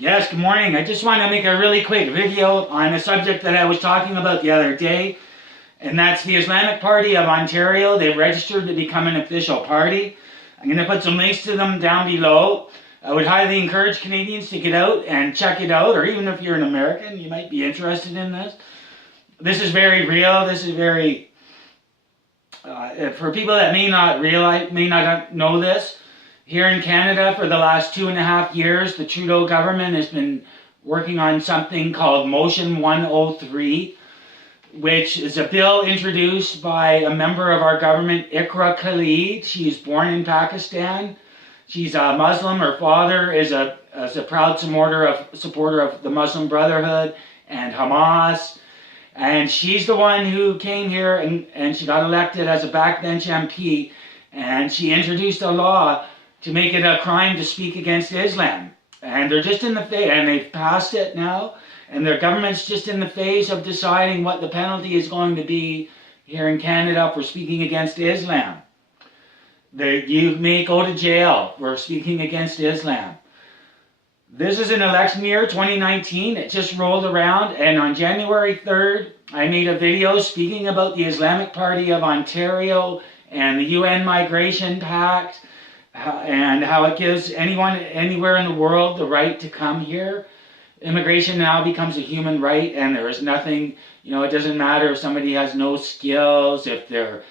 Yes, good morning. I just want to make a really quick video on a subject that I was talking about the other day, and that's the Islamic Party of Ontario. They've registered to become an official party. I'm going to put some links to them down below. I would highly encourage Canadians to get out and check it out, or even if you're an American, you might be interested in this. This is very real. This is very, for people that may not know this, here in Canada, for the last 2.5 years, the Trudeau government has been working on something called Motion 103, which is a bill introduced by a member of our government, Iqra Khalid. She's born in Pakistan. She's a Muslim. Her father is a proud supporter of the Muslim Brotherhood and Hamas. And she's the one who came here and she got elected as a backbench MP. And she introduced a law to make it a crime to speak against Islam. And they're just in the phase, and they've passed it now, and their government's just in the phase of deciding what the penalty is going to be here in Canada for speaking against Islam. You may go to jail for speaking against Islam. This is an election year, 2019. It just rolled around, and on January 3rd, I made a video speaking about the Islamic Party of Ontario and the UN Migration Pact, and how it gives anyone anywhere in the world the right to come here. Immigration now becomes a human right, and there is nothing, it doesn't matter if somebody has no skills, if they're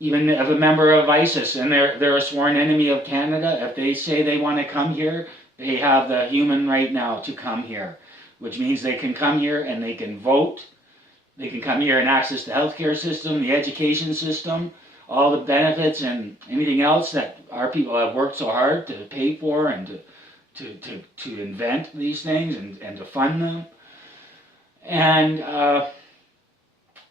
even if a member of ISIS and they're a sworn enemy of Canada, if they say they want to come here, they have the human right now to come here, which means they can come here and they can vote, they can come here and access the healthcare system, the education system, all the benefits and anything else that our people have worked so hard to pay for and to invent these things and to fund them. And, a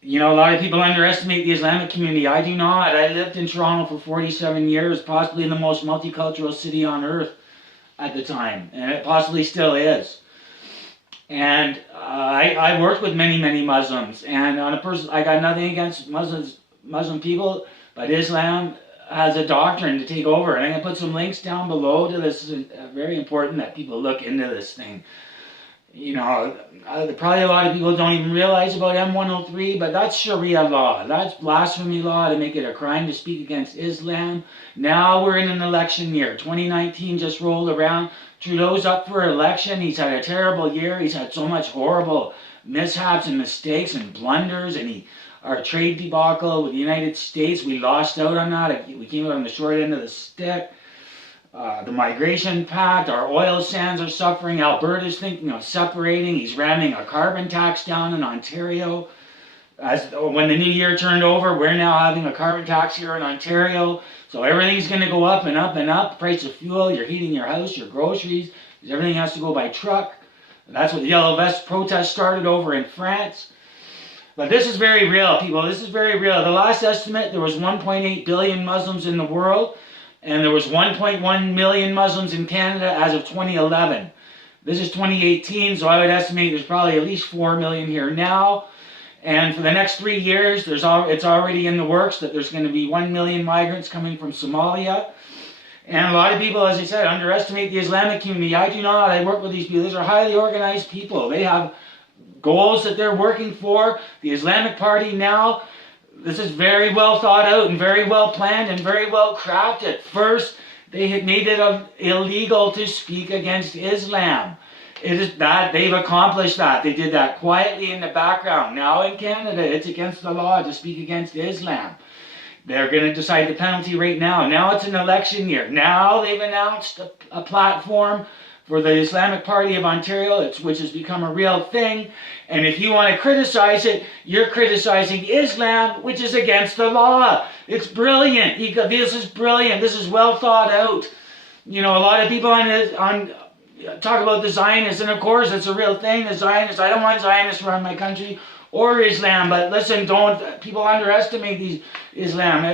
lot of people underestimate the Islamic community. I do not. I lived in Toronto for 47 years, possibly the most multicultural city on earth at the time, and it possibly still is. And I worked with many Muslims, and I got nothing against Muslim people, but Islam has a doctrine to take over. And I'm going to put some links down below to this. It's very important that people look into this thing. Probably a lot of people don't even realize about M103, but that's Sharia law. That's blasphemy law to make it a crime to speak against Islam. Now we're in an election year. 2019 just rolled around. Trudeau's up for election. He's had a terrible year. He's had so much horrible mishaps and mistakes and blunders, and our trade debacle with the United States, we lost out on that. We came out on the short end of the stick. The Migration Pact, our oil sands are suffering. Alberta's thinking of separating. He's ramming a carbon tax down in Ontario. When the new year turned over, we're now having a carbon tax here in Ontario. So everything's going to go up and up and up. Price of fuel, you're heating your house, your groceries. Everything has to go by truck. That's what the Yellow Vest protest started over in France. But this is very real, people. This is very real. The last estimate, there was 1.8 billion Muslims in the world, and there was 1.1 million Muslims in Canada as of 2011. This is 2018, so I would estimate there's probably at least 4 million here now. And for the next 3 years, it's already in the works that there's going to be 1 million migrants coming from Somalia. And a lot of people, as I said, underestimate the Islamic community. I do not. I work with these people. These are highly organized people. They have goals that they're working for. The Islamic Party now, this is very well thought out and very well planned and very well crafted. First, they had made it illegal to speak against Islam. It is that they've accomplished that. They did that quietly in the background. Now in Canada, it's against the law to speak against Islam. They're going to decide the penalty right now. Now it's an election year. Now they've announced a platform for the Islamic Party of Ontario, which has become a real thing. And if you want to criticize it, you're criticizing Islam, which is against the law. It's brilliant. This is brilliant. This is well thought out. A lot of people talk about the Zionists, and of course it's a real thing, the Zionists. I don't want Zionists to run my country or Islam, but listen, people underestimate these Islam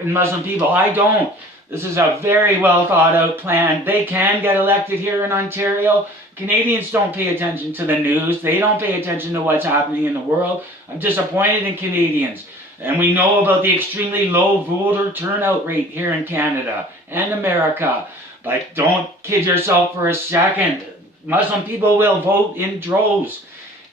and Muslim people. I don't. This is a very well thought out plan. They can get elected here in Ontario. Canadians don't pay attention to the news. They don't pay attention to what's happening in the world. I'm disappointed in Canadians. And we know about the extremely low voter turnout rate here in Canada and America. But don't kid yourself for a second. Muslim people will vote in droves.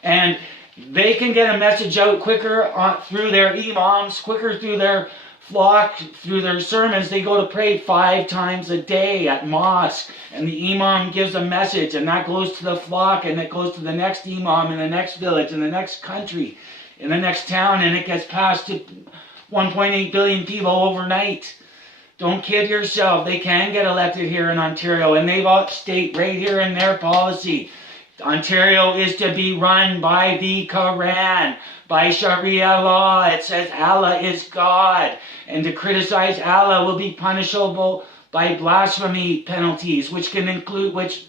And they can get a message out quicker through their imams, quicker through their flock, through their sermons. They go to pray 5 times a day at mosque, and the imam gives a message, and that goes to the flock, and it goes to the next imam in the next village, in the next country, in the next town, and it gets passed to 1.8 billion people overnight. Don't kid yourself. They can get elected here in Ontario, and they've all state right here in their policy. Ontario is to be run by the Quran, by Sharia law. It says Allah is God, and to criticize Allah will be punishable by blasphemy penalties, which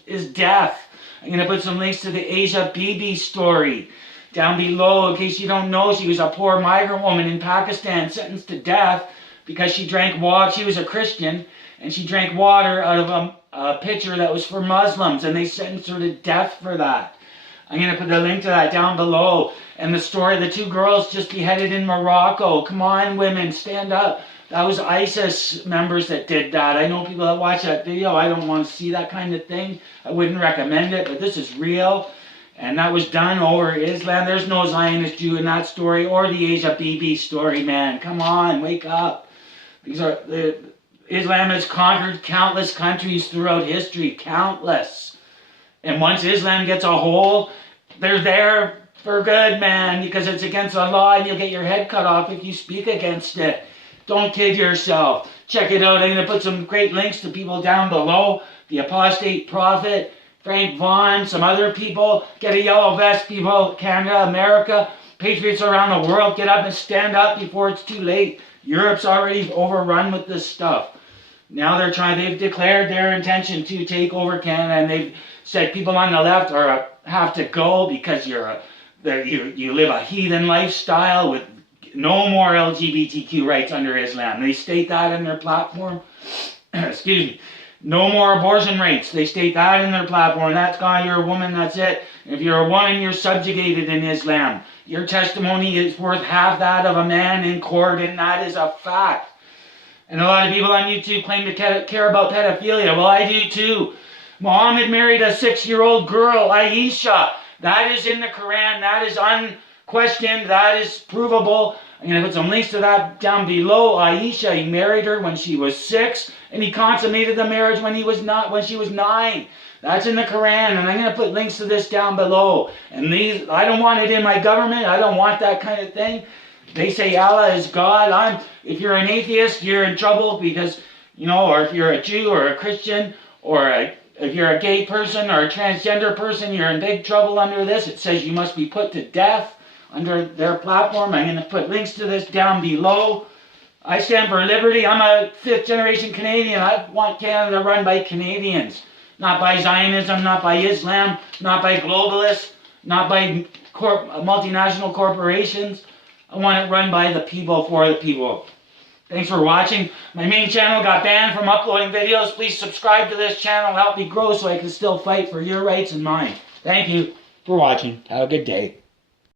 is death. I'm going to put some links to the Asia Bibi story down below in case you don't know. She was a poor migrant woman in Pakistan sentenced to death because she drank water. She was a Christian, and she drank water out of a pitcher that was for Muslims, and they sentenced her to death for that. I'm going to put the link to that down below. And the story of the 2 girls just beheaded in Morocco. Come on, women, stand up. That was ISIS members that did that. I know people that watch that video. I don't want to see that kind of thing. I wouldn't recommend it, but this is real. And that was done over Islam. There's no Zionist Jew in that story or the Asia Bibi story, man. Come on, wake up. Islam has conquered countless countries throughout history, countless. And once Islam gets a hold, they're there for good, man, because it's against the law and you'll get your head cut off if you speak against it. Don't kid yourself. Check it out. I'm going to put some great links to people down below. The Apostate Prophet, Frank Vaughn, some other people. Get a yellow vest, people. Canada, America, patriots around the world. Get up and stand up before it's too late. Europe's already overrun with this stuff. Now they've declared their intention to take over Canada, and they've said people on the left have to go because you live a heathen lifestyle with no more LGBTQ rights under Islam. They state that in their platform. Excuse me. No more abortion rights. They state that in their platform. That's God, you're a woman, that's it. If you're a woman, you're subjugated in Islam. Your testimony is worth half that of a man in court, and that is a fact. And a lot of people on YouTube claim to care about pedophilia. Well, I do too. Muhammad married a 6-year-old girl, Aisha. That is in the Quran. That is unquestioned. That is provable. I'm going to put some links to that down below. Aisha, he married her when she was 6, and he consummated the marriage when she was 9. That's in the Quran, and I'm going to put links to this down below. And I don't want it in my government. I don't want that kind of thing. They say Allah is God. If you're an atheist, you're in trouble because, or if you're a Jew or a Christian, or if you're a gay person or a transgender person, you're in big trouble under this. It says you must be put to death under their platform. I'm going to put links to this down below. I stand for liberty. I'm a 5th-generation Canadian. I want Canada run by Canadians, not by Zionism, not by Islam, not by globalists, not by multinational corporations. I want it run by the people, for the people. Thanks for watching. My main channel got banned from uploading videos. Please subscribe to this channel. Help me grow so I can still fight for your rights and mine. Thank you for watching. Have a good day.